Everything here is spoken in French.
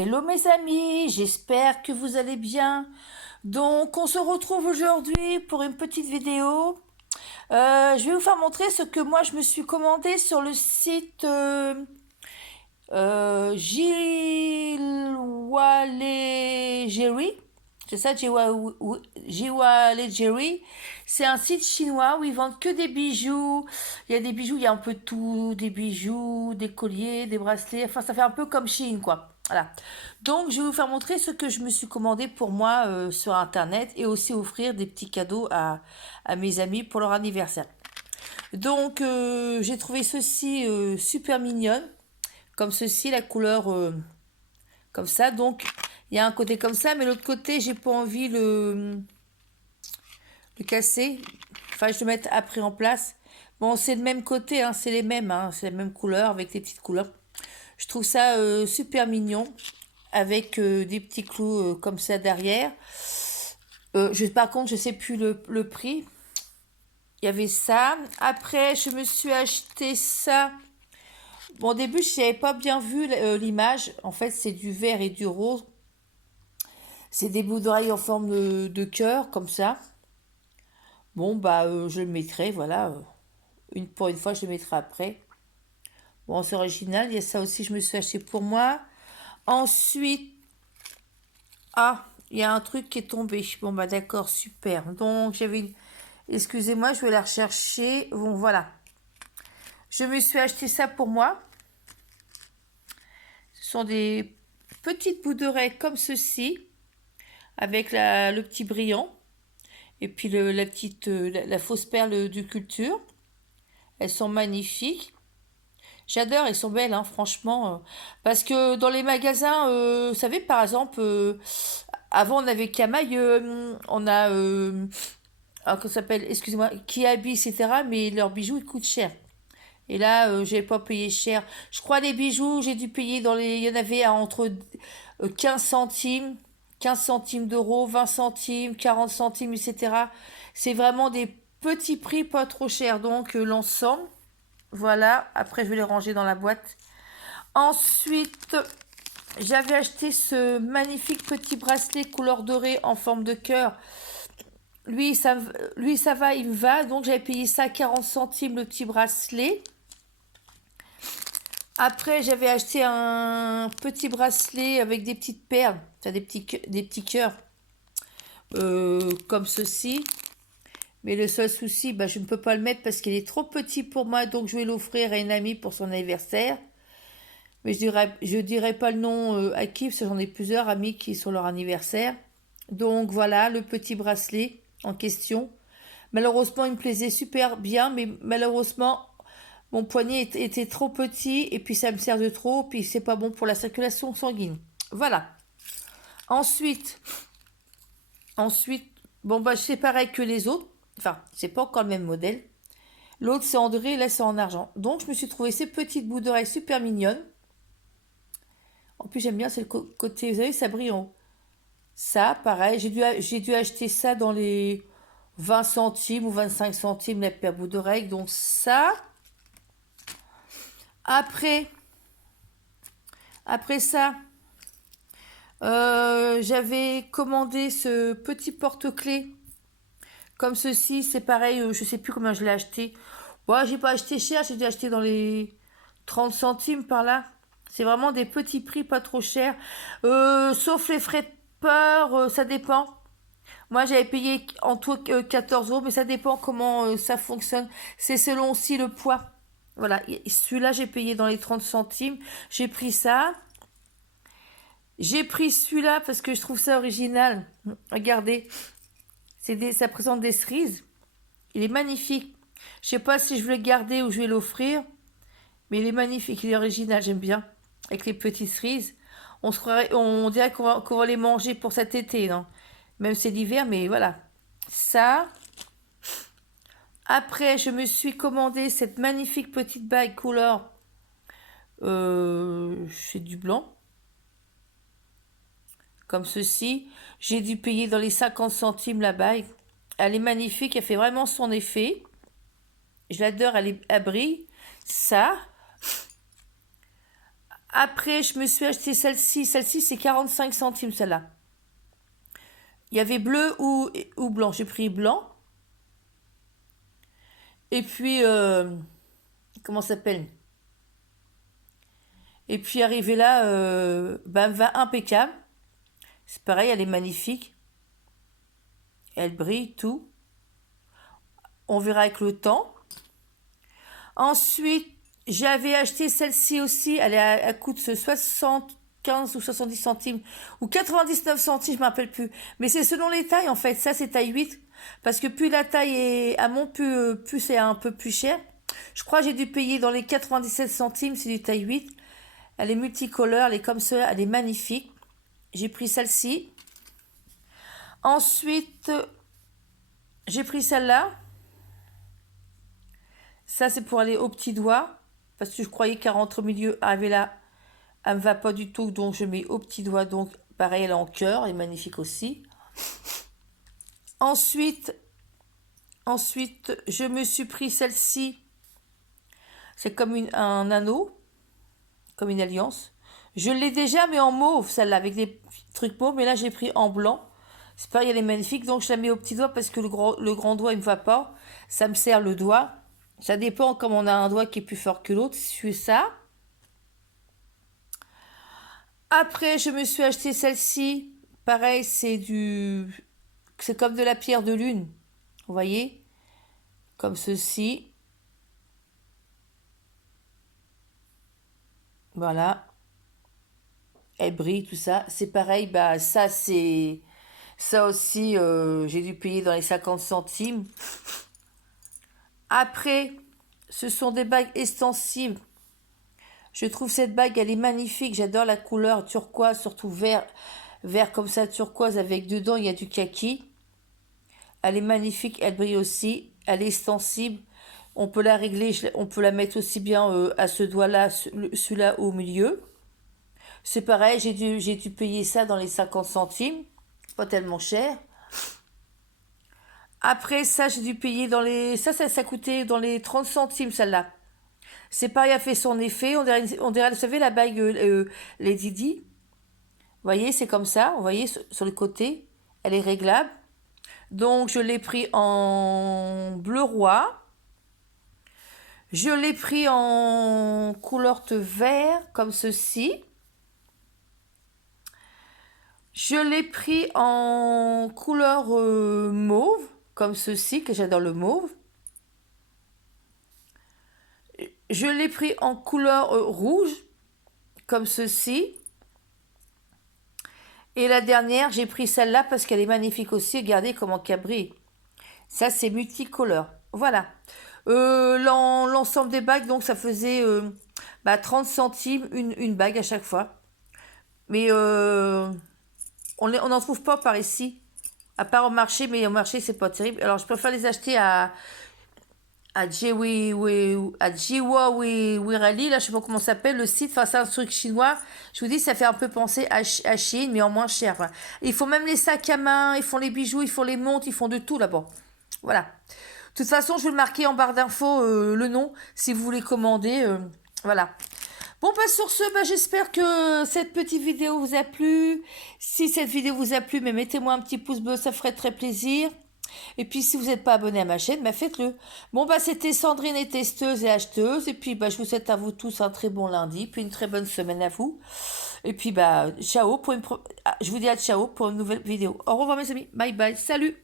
Hello mes amis, j'espère que vous allez bien. Donc on se retrouve aujourd'hui pour une petite vidéo. Je vais vous faire montrer ce que moi je me suis commandé sur le site Jiwalegeri. C'est ça, Jiwalegeri. C'est un site chinois où ils vendent que des bijoux. Il y a des bijoux, il y a un peu de tout, des bijoux, des colliers, des bracelets. Enfin, ça fait un peu comme Chine, quoi. Voilà. Donc, je vais vous faire montrer ce que je me suis commandé pour moi sur Internet et aussi offrir des petits cadeaux à mes amis pour leur anniversaire. Donc, j'ai trouvé ceci super mignonne. Comme ceci, la couleur comme ça. Donc, il y a un côté comme ça, mais l'autre côté, j'ai pas envie le casser. Enfin, je le mettre après en place. Bon, c'est le même côté, hein, c'est les mêmes, hein, c'est la même couleur avec des petites couleurs. Je trouve ça super mignon avec des petits clous comme ça derrière. Par contre, je sais plus le prix. Il y avait ça. Après, je me suis acheté ça. Bon, au début, je n'avais pas bien vu l'image. En fait, c'est du vert et du rose. C'est des bouts d'oreilles en forme de cœur, comme ça. Bon, bah, je le mettrai, voilà. Pour une fois, je le mettrai après. Bon, c'est original. Il y a ça aussi, je me suis acheté pour moi. Ensuite, ah, il y a un truc qui est tombé. Bon, bah, d'accord, super. Donc, j'avais une... Excusez-moi, je vais la rechercher. Bon, voilà. Je me suis acheté ça pour moi. Ce sont des petites bouts d'oreilles comme ceci, avec le petit brillant. Et puis la fausse perle du culture. Elles sont magnifiques. J'adore, elles sont belles, hein, franchement. Parce que dans les magasins, vous savez, par exemple, avant on avait Camaï, on a, comment ça s'appelle, excusez-moi, Kiabi, etc. Mais leurs bijoux, ils coûtent cher. Et là, j'ai pas payé cher. Je crois les bijoux, j'ai dû payer il y en avait entre 15 centimes, 15 centimes d'euros, 20 centimes, 40 centimes, etc. C'est vraiment des petits prix pas trop chers. Donc, l'ensemble, voilà. Après, je vais les ranger dans la boîte. Ensuite, j'avais acheté ce magnifique petit bracelet couleur dorée en forme de cœur. Lui, ça va, il me va. Donc, j'avais payé ça 40 centimes le petit bracelet. Après, j'avais acheté un petit bracelet avec des petites perles, enfin, des petits cœurs, comme ceci. Mais le seul souci, bah, je ne peux pas le mettre parce qu'il est trop petit pour moi, donc je vais l'offrir à une amie pour son anniversaire. Mais je dirai pas le nom à qui, parce que j'en ai plusieurs amis qui sont leur anniversaire. Donc voilà, le petit bracelet en question. Malheureusement, il me plaisait super bien, mais malheureusement, mon poignet était trop petit et puis ça me sert de trop, puis c'est pas bon pour la circulation sanguine. Voilà. Ensuite, ensuite, bon bah c'est pareil que les autres. Enfin, c'est pas encore le même modèle. L'autre c'est en doré, là c'est en argent. Donc je me suis trouvé ces petites bouts d'oreilles super mignonnes. En plus j'aime bien, c'est le côté, vous savez, ça brille en haut. Ça, pareil, j'ai dû acheter ça dans les 20 centimes ou 25 centimes la paire bout d'oreille. Donc ça. Après, après ça, j'avais commandé ce petit porte-clés comme ceci. C'est pareil, je sais plus comment je l'ai acheté. Ouais, j'ai pas acheté cher, j'ai dû acheter dans les 30 centimes par là. C'est vraiment des petits prix pas trop chers. Sauf les frais de port, ça dépend. Moi, j'avais payé en tout 14 euros, mais ça dépend comment ça fonctionne. C'est selon aussi le poids. Voilà, celui-là, j'ai payé dans les 30 centimes. J'ai pris ça. J'ai pris celui-là parce que je trouve ça original. Regardez, ça présente des cerises. Il est magnifique. Je sais pas si je vais le garder ou je vais l'offrir, mais il est magnifique, il est original, j'aime bien. Avec les petites cerises. On dirait qu'on va les manger pour cet été, non? Même c'est l'hiver, mais voilà. Ça. Après, je me suis commandé cette magnifique petite bague couleur. C'est du blanc. Comme ceci. J'ai dû payer dans les 50 centimes la bague. Elle est magnifique, elle fait vraiment son effet. Je l'adore, elle brille. Ça. Après, je me suis acheté celle-ci. Celle-ci, c'est 45 centimes, celle-là. Il y avait bleu ou blanc. J'ai pris blanc. Et puis, comment ça s'appelle? Et puis, arrivé là, ben, va impeccable. C'est pareil, elle est magnifique. Elle brille, tout. On verra avec le temps. Ensuite, j'avais acheté celle-ci aussi. Elle coûte 75 ou 70 centimes. Ou 99 centimes, je ne me rappelle plus. Mais c'est selon les tailles, en fait. Ça, c'est taille 8. Parce que plus la taille est à mon plus c'est un peu plus cher. Je crois que j'ai dû payer dans les 97 centimes. C'est du taille 8. Elle est multicolore. Elle est comme ça. Elle est magnifique. J'ai pris celle-ci. Ensuite, j'ai pris celle-là. Ça, c'est pour aller au petit doigt. Parce que je croyais qu'elle rentre au milieu. Arrivé là, elle ne me va pas du tout. Donc, je mets au petit doigt. Donc, pareil, elle est en cœur. Elle est magnifique aussi. Ensuite, je me suis pris celle-ci. C'est comme un anneau. Comme une alliance. Je l'ai déjà, mais en mauve, celle-là. Avec des trucs mauves. Mais là, j'ai pris en blanc. C'est pareil, elle est magnifique. Donc, je la mets au petit doigt parce que le grand doigt, il ne me va pas. Ça me sert le doigt. Ça dépend, comme on a un doigt qui est plus fort que l'autre. C'est ça. Après, je me suis acheté celle-ci. Pareil, c'est comme de la pierre de lune. Vous voyez? Comme ceci. Voilà. Elle brille, tout ça. C'est pareil, bah ça c'est... Ça aussi, j'ai dû payer dans les 50 centimes. Après, ce sont des bagues extensibles. Je trouve cette bague, elle est magnifique. J'adore la couleur turquoise, surtout vert, vert comme ça, turquoise, avec dedans, il y a du kaki. Elle est magnifique, elle brille aussi. Elle est extensible. On peut la régler, on peut la mettre aussi bien à ce doigt-là, celui-là au milieu. C'est pareil, j'ai dû payer ça dans les 50 centimes. Pas tellement cher. Après, ça, j'ai dû payer dans les... Ça coûtait dans les 30 centimes, celle-là. C'est pareil, a fait son effet. On dirait, vous savez, la bague Lady Di. Vous voyez, c'est comme ça. Vous voyez, sur le côté. Elle est réglable. Donc, je l'ai pris en bleu roi. Je l'ai pris en couleur vert, comme ceci. Je l'ai pris en couleur mauve, comme ceci, que j'adore le mauve. Je l'ai pris en couleur rouge, comme ceci. Et la dernière, j'ai pris celle-là parce qu'elle est magnifique aussi. Regardez comment elle brille. Ça, c'est multicolore. Voilà. L'ensemble des bagues, donc ça faisait 30 centimes une bague à chaque fois. Mais on n'en trouve pas par ici. À part au marché, mais au marché, c'est pas terrible. Alors, je préfère les acheter à Jiwa Wirali, là, je sais pas comment ça s'appelle, le site, enfin, c'est un truc chinois. Je vous dis, ça fait un peu penser à Chine, mais en moins cher. Voilà. Ils font même les sacs à main, ils font les bijoux, ils font les montres, ils font de tout là-bas. Voilà. De toute façon, je vais le marquer en barre d'infos, le nom, si vous voulez commander. Voilà. Bon, bah, sur ce, bah, j'espère que cette petite vidéo vous a plu. Si cette vidéo vous a plu, mais mettez-moi un petit pouce bleu, ça ferait très plaisir. Et puis, si vous n'êtes pas abonné à ma chaîne, bah, faites-le. Bon, bah, c'était Sandrine et testeuse et acheteuse. Et puis, bah, je vous souhaite à vous tous un très bon lundi, puis une très bonne semaine à vous. Et puis, bah, ciao je vous dis à ciao pour une nouvelle vidéo. Au revoir, mes amis. Bye bye. Salut.